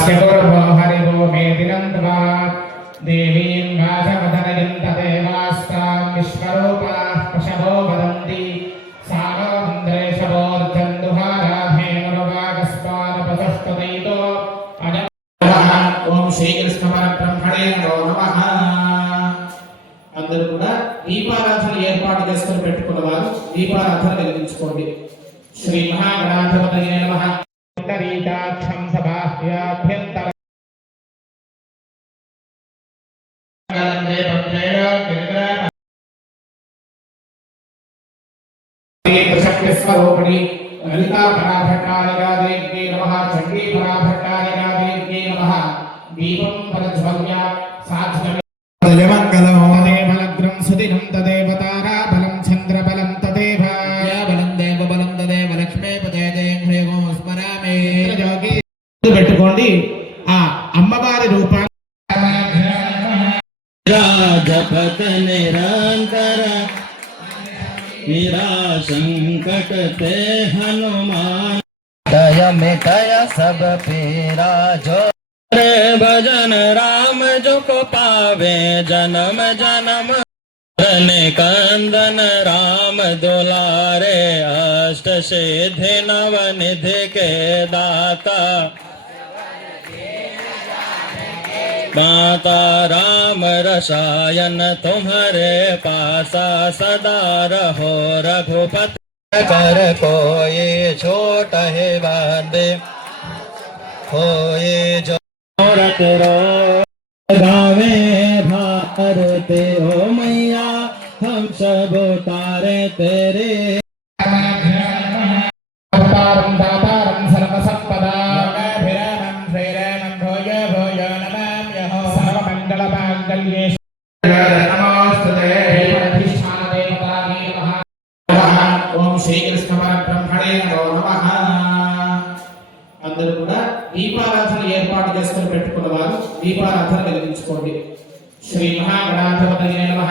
हरिवो मेदिनन्त्वा देवीं वाचमदनयन्तदेवास्तां विश्वरूपाः पशवो वदन्ति सागरन्द्रेशवोर्जन्दुहाराधेनुर्वागस्मानपसस्तुतैतो ओम श्री कृष्ण परब्रह्मणे नमो नमः। అందరూ కూడా దీపారాధన ఏర్పాటు చేసుకొని పెట్టుకున్నవారు దీపారాధన వెలిగించుకోండి. శ్రీ మహాగణాధిపతయే నమః. రీతాక్షం సబాహ్యాభ్యంతర स्वरूपिणी ललिता पराभट्टारिका देव्यै नमः। चण्डी पराभट्टारिका देव्यै नमः। दीपं प्रज्वल्य साध्वमङ्गलं देवलग्नं सुदिनं तदेव ताराबलं चन्द्रबलं तदेव बलं देवबलं तदेव लक्ष्मीपते ह्रीं स्मरामि। योगी పెట్టుకోండి ఆ అమ్మవారి రూపాన్ని राजपथ निरंतर मेरा संकट ते हनुमान दय मिटय सब पीरा जो रे भजन राम जो को पावे जन्म जन्म कंदन राम दुलारे अष्ट सिद्धि नव निधि के दाता माता राम रसायन तुम्हारे पासा सदा रहो रघुपति कर कोई छोट है बांधे कोई जो रत रो गावे भारते ओ मैया हम सब तारे तेरे ओम श्री कृष्ण परब्रह्मणे नमो नमः। అందరూ కూడా దీపారాధన ఏర్పాటు చేసుకొని పెట్టుకున్నవారు దీపారాధన వెలిగించుకోండి. శ్రీ మహాగణాధిపతయే నమః.